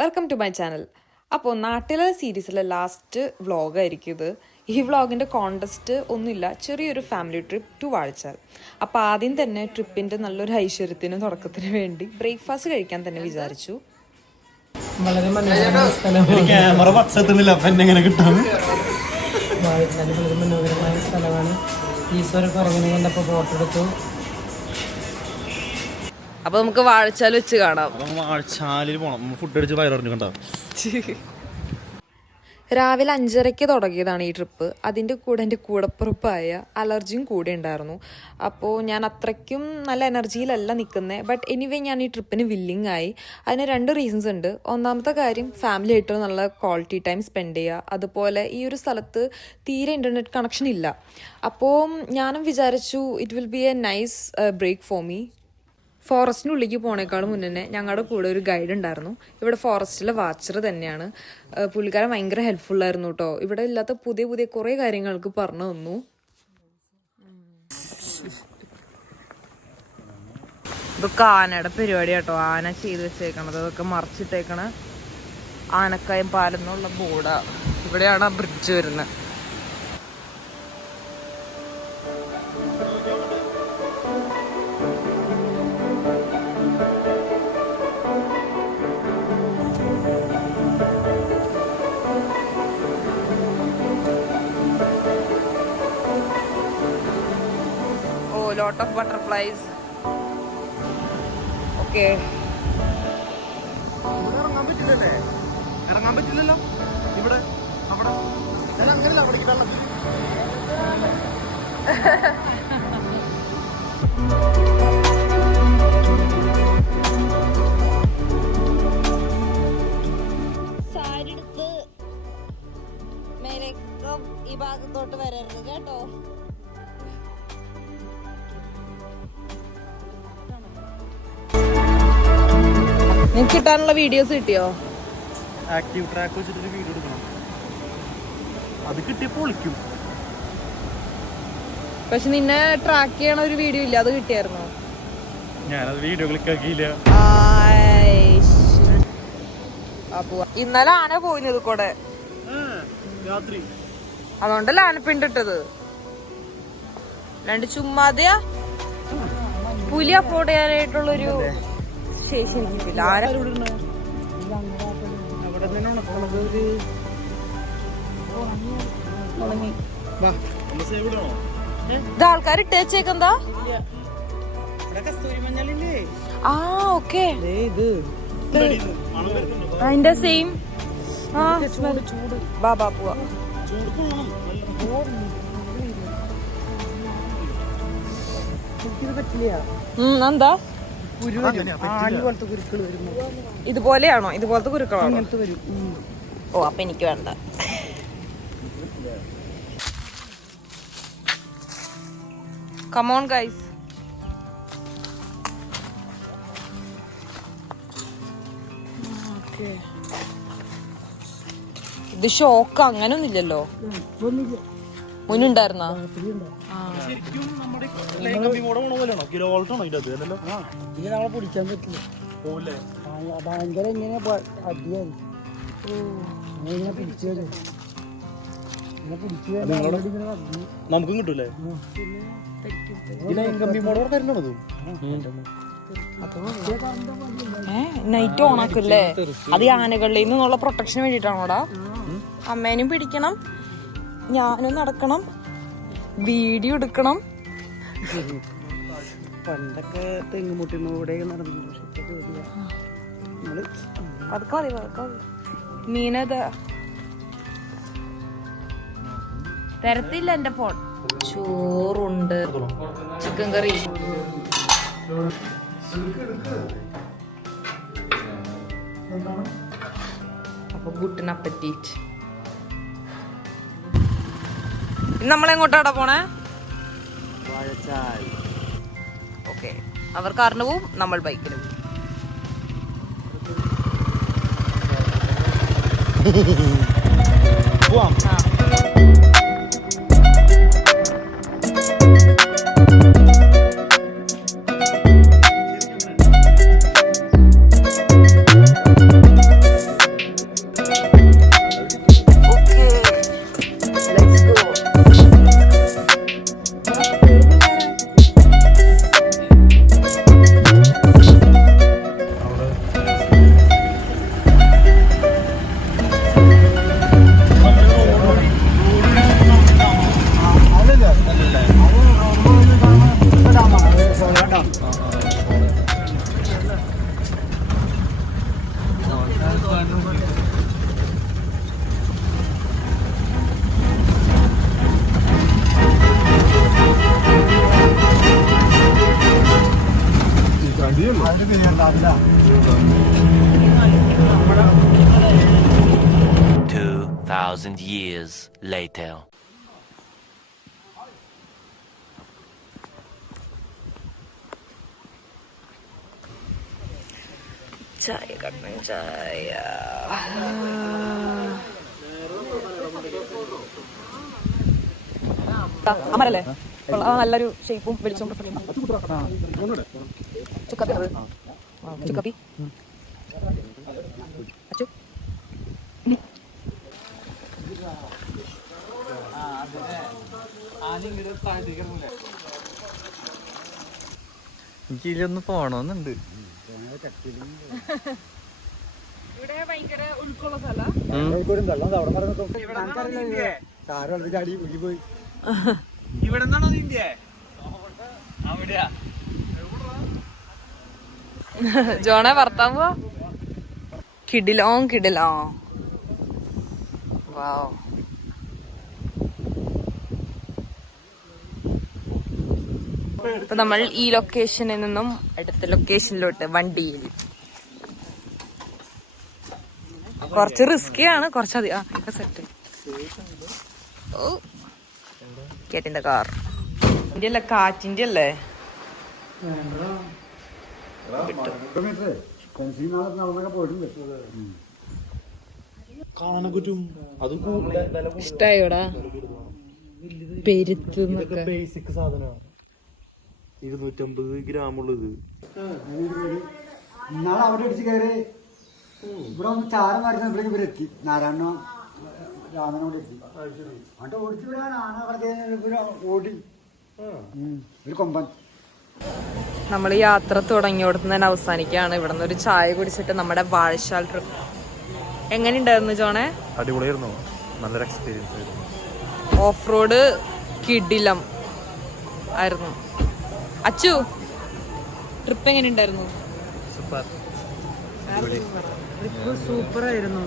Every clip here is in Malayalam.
Welcome to my channel. അപ്പോൾ നാട്ടിലെ സീരീസിലെ ലാസ്റ്റ് വ്ളോഗായിരിക്കും ഇത്. ഈ വ്ളോഗിൻ്റെ കോണ്ടസ്റ്റ് ഒന്നുമില്ല, ചെറിയൊരു ഫാമിലി ട്രിപ്പ് ടു വാഴച്ചാൽ. അപ്പോൾ ആദ്യം തന്നെ ട്രിപ്പിൻ്റെ നല്ലൊരു ഐശ്വര്യത്തിനും തുടക്കത്തിന് വേണ്ടി ബ്രേക്ക്ഫാസ്റ്റ് കഴിക്കാൻ തന്നെ വിചാരിച്ചു. വളരെ മനോഹരമായ സ്ഥലമാണ്. ഈശ്വരൊക്കെ ഇറങ്ങി കണ്ടപ്പോൾ ഫോട്ടോ എടുത്തു. അപ്പോൾ നമുക്ക് വാഴച്ചാൽ വെച്ച് കാണാം. വാഴച്ചാലിൽ പോണം, ഫുഡ് അടിച്ച് വയറിഞ്ഞു കണ്ടോ. രാവിലെ 5:30 തുടങ്ങിയതാണ് ഈ ട്രിപ്പ്. അതിൻ്റെ കൂടെ എൻ്റെ കൂടപ്പുറപ്പായ അലർജിയും കൂടെ ഉണ്ടായിരുന്നു. അപ്പോൾ ഞാൻ അത്രയ്ക്കും നല്ല എനർജിയിലല്ല നിൽക്കുന്നത്. ബട്ട് എനിവേ ഞാൻ ഈ ട്രിപ്പിന് വില്ലിങ് ആയി. അതിന് 2 റീസൺസ് ഉണ്ട്. ഒന്നാമത്തെ കാര്യം, ഫാമിലി ആയിട്ട് നല്ല ക്വാളിറ്റി ടൈം സ്പെൻഡ് ചെയ്യുക. അതുപോലെ ഈ ഒരു സ്ഥലത്ത് തീരെ ഇൻ്റർനെറ്റ് കണക്ഷൻ ഇല്ല. അപ്പോൾ ഞാനും വിചാരിച്ചു it will be a nice break for me. ഫോറസ്റ്റിനുള്ളിലേക്ക് പോണേക്കാളും മുന്നേ ഞങ്ങളുടെ കൂടെ ഒരു ഗൈഡ് ഉണ്ടായിരുന്നു. ഇവിടെ ഫോറസ്റ്റിലെ വാച്ചർ തന്നെയാണ്. പുള്ളിക്കാരൻ ഭയങ്കര ഹെൽപ്ഫുള്ളായിരുന്നു കേട്ടോ. ഇവിടെ ഇല്ലാത്ത പുതിയ കുറേ കാര്യങ്ങൾക്ക് പറഞ്ഞു തന്നു. ഇതൊക്കെ ആനയുടെ പരിപാടി കേട്ടോ. ആന ചെയ്ത് വെച്ചേക്കണത്, അതൊക്കെ മറിച്ചിട്ടേക്കണ ആനക്കായം പാലം എന്നുള്ള ബോർഡാ. ഇവിടെയാണ് ആ ബ്രിഡ്ജ് വരുന്നത്. Lot of butterflies. Okay. ഇറങ്ങാൻ പറ്റില്ലല്ലോ ഇവിടെ. അവിടെ അങ്ങനെയല്ല, അവിടേക്ക് വെള്ളം. സാരി എടുത്ത് മേലേക്കും ഈ ഭാഗത്തോട്ട് വരരുത് കേട്ടോ. നിനക്ക് കിട്ടാനുള്ള വീഡിയോസ് കിട്ടിയോ? ആക്റ്റീവ് ട്രാക്ക് വെച്ചിട്ടൊരു വീഡിയോ എടുക്കണം. അത് കിട്ടിയപ്പോൾ വിളിക്കും. പക്ഷെ നിന്നെ ട്രാക്ക് ചെയ്യണ ഒരു വീഡിയോ ഇല്ല, അത് കിട്ടിയായിരുന്നോ? ഞാനത് വീഡിയോ ക്ലിക്ക് ആക്കിയില്ല. ഇന്നലെ ആന പോയിന്നത് കൂടെ രാത്രി, അതുകൊണ്ടല്ല ആനപ്പിണ്ടിട്ടത്. 2 ചുമ്മാതെയാ പുലി അഫോർഡ് ചെയ്യാനായിട്ടുള്ളൊരു ശേഷി എനിക്കില്ല. ഇത് ആൾക്കാർ ഇട്ടേച്ചേക്കെന്താ? ആ ഓക്കെ, അതിന്റെ സെയിം. ബാബാ പോവാ. എന്താ ഇതുപോലെയാണോ? ഇതുപോലത്തെ കുരുക്കളാണോ? ഓ, അപ്പൊ എനിക്ക് വേണ്ട. Come on guys. Okay. ഇത് ഷോക്ക് അങ്ങനൊന്നുമില്ലല്ലോ. മുന്നുണ്ടായിരുന്നാ? പിടിക്കാൻ പറ്റില്ല. ഭയങ്കര ഇങ്ങനെ അടിയായി. നമുക്കും കിട്ടൂലേ? നൈറ്റ് ഓണാക്കല്ലേ? അത് ഈ ആനകളിൽ നിന്നുള്ള പ്രൊട്ടക്ഷന് വേണ്ടിട്ടാണോടാ? അമ്മേനും പിടിക്കണം, ഞാനും നടക്കണം, വീഡിയോ എടുക്കണം. പണ്ടൊക്കെ തെങ്ങുമുട്ടിലൂടെ നടന്നു. മീനത് തരത്തില്ല എന്റെ ഫോൺ. ചോറുണ്ട്, ചിക്കൻ കറി. അപ്പൊ ഗുഡ് അപ്പറ്റീറ്റ്. നമ്മളെങ്ങോട്ടാടാ പോണേ? ഓക്കെ, അവർ കാറിന് പോവും, നമ്മൾ ബൈക്കിന് പോവും. 2,000 years later. ചായ കട്ടൻ ചായ. അമരല്ലേ നല്ലൊരു ഷേപ്പും വെളിച്ചവും ചുക്കാപ്പി ചുക്കാപ്പി അച്ചു എനിക്ക് ഇതിലൊന്ന് പോണോന്നുണ്ട്. ഇവിടെ ഭയങ്കര ഉൾക്കുള്ള സ്ഥല. ഇവിടെന്നാണോ നിന്റെ? അവിടെയാ ജോണെ വർത്താൻ പോവാ. കിടിലോ വാവ്. ഇപ്പൊ നമ്മൾ ഈ ലൊക്കേഷനിൽ നിന്നും അടുത്ത ലൊക്കേഷനിലോട്ട് വണ്ടിയിൽ. കുറച്ച് റിസ്കിയാണ്, കുറച്ചധികം സെറ്റ്. ഓ കേട്ടിന്റെ കാർ ഇതിന്റെ അല്ല, കാറ്റിന്റെ അല്ലേ? കാണാൻ പറ്റും. അത് ഇഷ്ടായോടാ? പെരുത്ത് ബേസിക് സാധനമാണ്. 250 ഗ്രാമുള്ളത്. ഇന്നാളെ അവിടെ അടിച്ച് കയറി ഇവിടെ ഒന്ന് ചാരം വരച്ചപ്പോഴേക്ക് ഇവരെത്തി. നാരായണനോ രാമനോട് എത്തി. അങ്ങോട്ട് ഓടിച്ചു വിടാൻ ആന ഓടി ഒരു കൊമ്പൻ. നമ്മൾ യാത്ര തുടങ്ങിയോടത്ത് തന്നെ അവസാനിക്കുകയാണ്. ഇവിടെ നിന്ന് ഒരു ചായ കുടിച്ചിട്ട് നമ്മുടെ വാഴശാൽ ട്രിപ്പ് എങ്ങനെയുണ്ടായിരുന്നു ജോണെ? അടിപൊളിയായിരുന്നു, നല്ലൊരു എക്സ്പീരിയൻസ് ആയിരുന്നു. ഓഫ് റോഡ് കിടിലം ആയിരുന്നു. അച്ചു, ട്രിപ്പ് എങ്ങനെയുണ്ടായിരുന്നു? സൂപ്പർ. സൂപ്പറായിരുന്നു.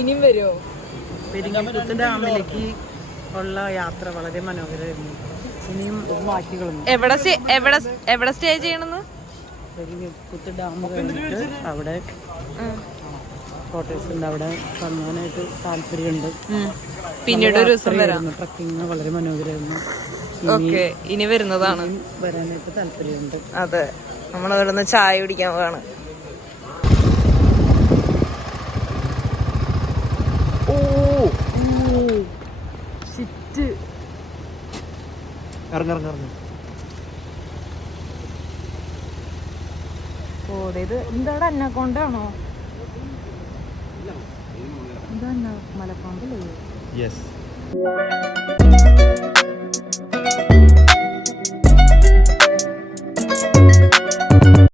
ഇനിയും വരുമോ? പെരിങ്ങൽകുത്ത് ഡാമിലേക്ക് ഉള്ള യാത്ര വളരെ മനോഹരമായിരുന്നു. ഇനിയും ബാക്കികളൊന്നും. എവിടെ സ്റ്റേ ചെയ്യണമെന്ന്? പെരിങ്ങൽകുത്ത് ഡാം കഴിഞ്ഞിട്ട് അവിടെ കോട്ടേഴ്സ് ഉണ്ട്, അവിടെ കാണാനായിട്ട് താല്പര്യമുണ്ട്. പിന്നീട് ഒരു ദിവസം വരാം. ട്രക്കിങ് വളരെ മനോഹരമായിരുന്നു. ഓക്കെ, ഇനി വരുന്നതാണ്. വരാനായിട്ട് താല്പര്യമുണ്ട്. അതെ, നമ്മൾ അവിടെ നിന്ന് ചായ കുടിക്കാൻ പോവാണ്. ഇത് എന്താടാ, അന്നക്കൊണ്ടാണോ? ഇതന്ന മലപ്പാമ്പല്ലേ? യെസ്.